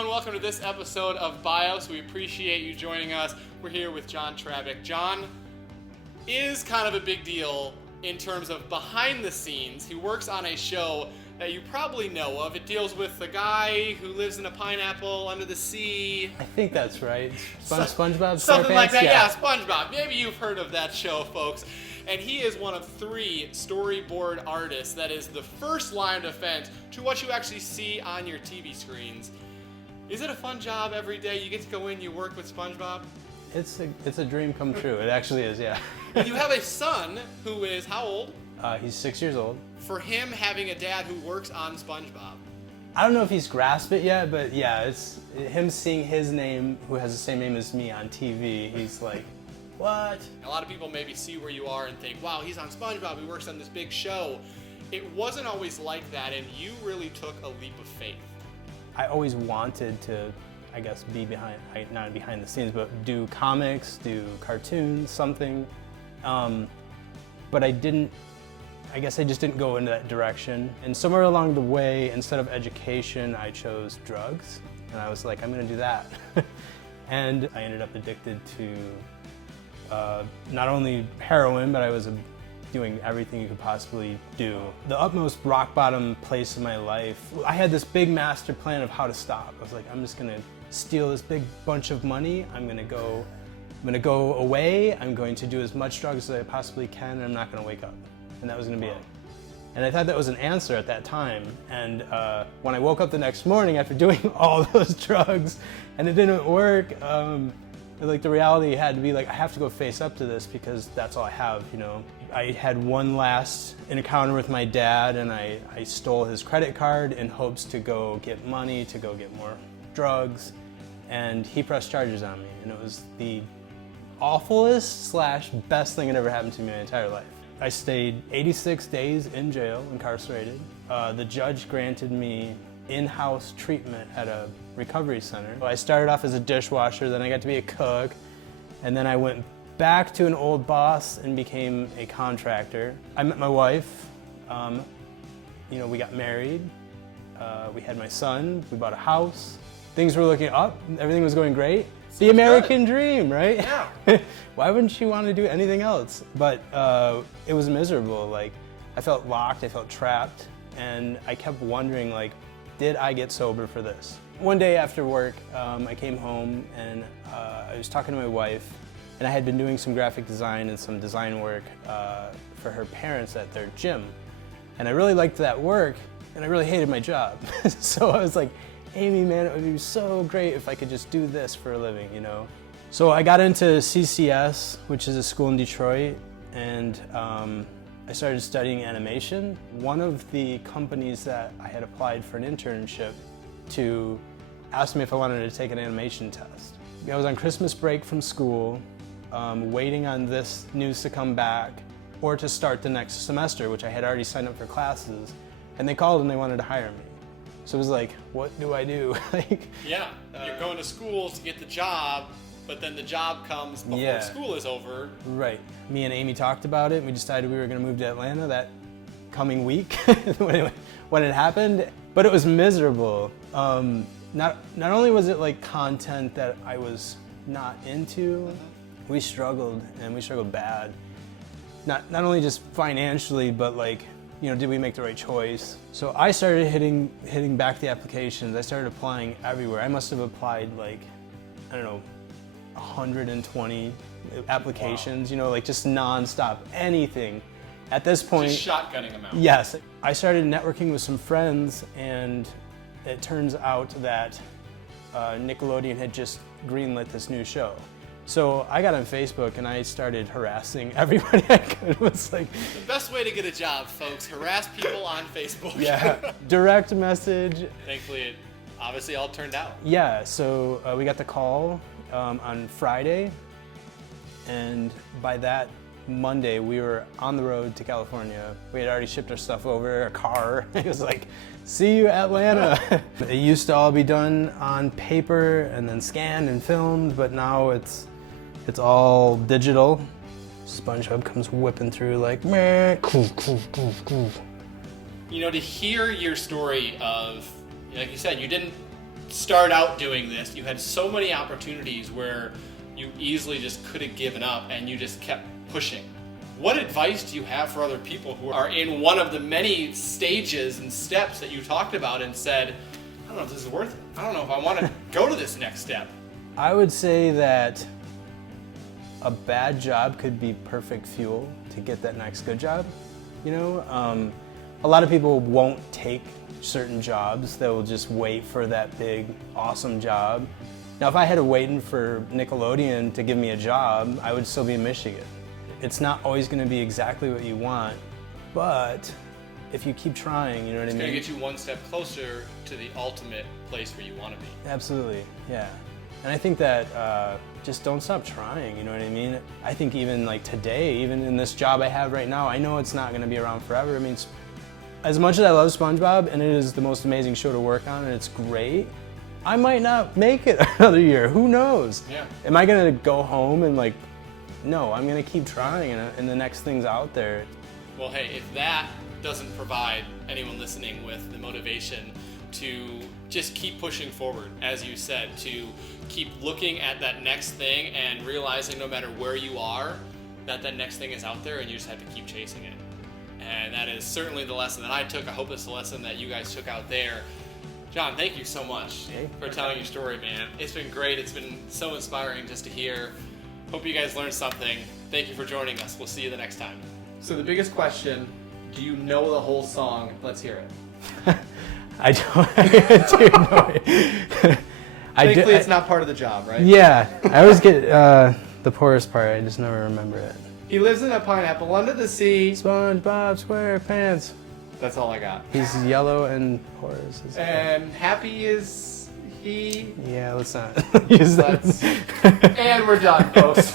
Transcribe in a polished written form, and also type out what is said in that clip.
everyone. Welcome to this episode of B.I.O.S. We appreciate you joining us. We're here with John Trabbic. John is kind of a big deal in terms of behind the scenes. He works on a show that you probably know of. It deals with the guy who lives in a pineapple under the sea. I think that's right. SpongeBob SquarePants? Something like that, yeah, SpongeBob. Maybe you've heard of that show, folks. And he is one of 3 storyboard artists. That is the first line of defense to what you actually see on your TV screens. Is it a fun job every day? You get to go in, you work with SpongeBob? It's a dream come true. It actually is, yeah. You have a son who is how old? He's 6 years old. For him, having a dad who works on SpongeBob. I don't know if he's grasped it yet, but yeah, it's him seeing his name, who has the same name as me, on TV. He's like, what? A lot of people maybe see where you are and think, wow, he's on SpongeBob, he works on this big show. It wasn't always like that, and you really took a leap of faith. I always wanted to, I guess, be not behind the scenes, but do comics, do cartoons, something. But I guess I just didn't go in that direction. And somewhere along the way, instead of education, I chose drugs. And I was like, I'm gonna do that. And I ended up addicted to not only heroin, but I was doing everything you could possibly do. The utmost rock bottom place in my life, I had this big master plan of how to stop. I was like, I'm just gonna steal this big bunch of money. I'm gonna go away. I'm going to do as much drugs as I possibly can, and I'm not gonna wake up. And that was gonna be it. And I thought that was an answer at that time. And when I woke up the next morning after doing all those drugs and it didn't work, like the reality had to be like, I have to go face up to this because that's all I have, you know. I had one last encounter with my dad, and I stole his credit card in hopes to go get money, to go get more drugs, and he pressed charges on me. And it was the awfulest / best thing that ever happened to me my entire life. I stayed 86 days in jail, incarcerated. The judge granted me in-house treatment at a recovery center. I started off as a dishwasher, then I got to be a cook, and then I went back to an old boss and became a contractor. I met my wife, we got married, we had my son, we bought a house. Things were looking up, everything was going great. The American dream, right? Yeah. Why wouldn't you want to do anything else? But it was miserable. Like, I felt locked, I felt trapped, and I kept wondering, like, did I get sober for this? One day after work, I came home and I was talking to my wife, and I had been doing some graphic design and some design work for her parents at their gym. And I really liked that work, and I really hated my job. So I was like, Amy, man, it would be so great if I could just do this for a living, you know? So I got into CCS, which is a school in Detroit, and I started studying animation. One of the companies that I had applied for an internship to asked me if I wanted to take an animation test. I was on Christmas break from school, waiting on this news to come back or to start the next semester, which I had already signed up for classes, and they called and they wanted to hire me. So it was like, what do I do? Yeah, you're going to school to get the job, but then the job comes before school is over. Right. Me and Amy talked about it, and we decided we were going to move to Atlanta that coming week when it happened. But it was miserable. Not only was it like content that I was not into, we struggled, and we struggled bad. Not only just financially, but like, did we make the right choice? So I started hitting back the applications. I started applying everywhere. I must have applied like, 120 applications, wow. Like just nonstop, anything. At this point, just shotgunning them out. Yes. I started networking with some friends, and it turns out that Nickelodeon had just greenlit this new show. So I got on Facebook and I started harassing everybody I could. It was like the best way to get a job, folks. Harass people on Facebook. Yeah, direct message. Thankfully, it obviously all turned out. Yeah, so we got the call on Friday, and by that Monday we were on the road to California. We had already shipped our stuff over, a car. It was like, see you Atlanta. It used to all be done on paper and then scanned and filmed, but now it's all digital. SpongeBob comes whipping through like, meh, cool. To hear your story of, like you said, you didn't start out doing this, you had so many opportunities where you easily just could have given up and you just kept pushing. What advice do you have for other people who are in one of the many stages and steps that you talked about and said, I don't know if this is worth it. I don't know if I want to go to this next step. I would say that a bad job could be perfect fuel to get that next good job. You know, a lot of people won't take certain jobs. They will just wait for that big, awesome job. Now, if I had to wait for Nickelodeon to give me a job, I would still be in Michigan. It's not always going to be exactly what you want, but if you keep trying, you know what I mean? It's going to get you one step closer to the ultimate place where you want to be. Absolutely, yeah. And I think that just don't stop trying, you know what I mean? I think even like today, even in this job I have right now, I know it's not going to be around forever. I mean, as much as I love SpongeBob, and it is the most amazing show to work on, and it's great, I might not make it another year. Who knows? Yeah. Am I going to go home and like, no, I'm going to keep trying, and the next thing's out there. Well, hey, if that doesn't provide anyone listening with the motivation to just keep pushing forward, as you said, to keep looking at that next thing and realizing no matter where you are, that next thing is out there and you just have to keep chasing it. And that is certainly the lesson that I took. I hope it's the lesson that you guys took out there. John, thank you so much for telling your story, man. It's been great. It's been so inspiring just to hear. Hope you guys learned something. Thank you for joining us. We'll see you the next time. So the biggest question, do you know the whole song? Let's hear it. I don't. Dude, no. Thankfully, it's not part of the job, right? Yeah, I always get the poorest part. I just never remember it. He lives in a pineapple under the sea. SpongeBob SquarePants. That's all I got. He's yellow and poor. And happy is he? Yeah, let's not use that. And we're done, folks.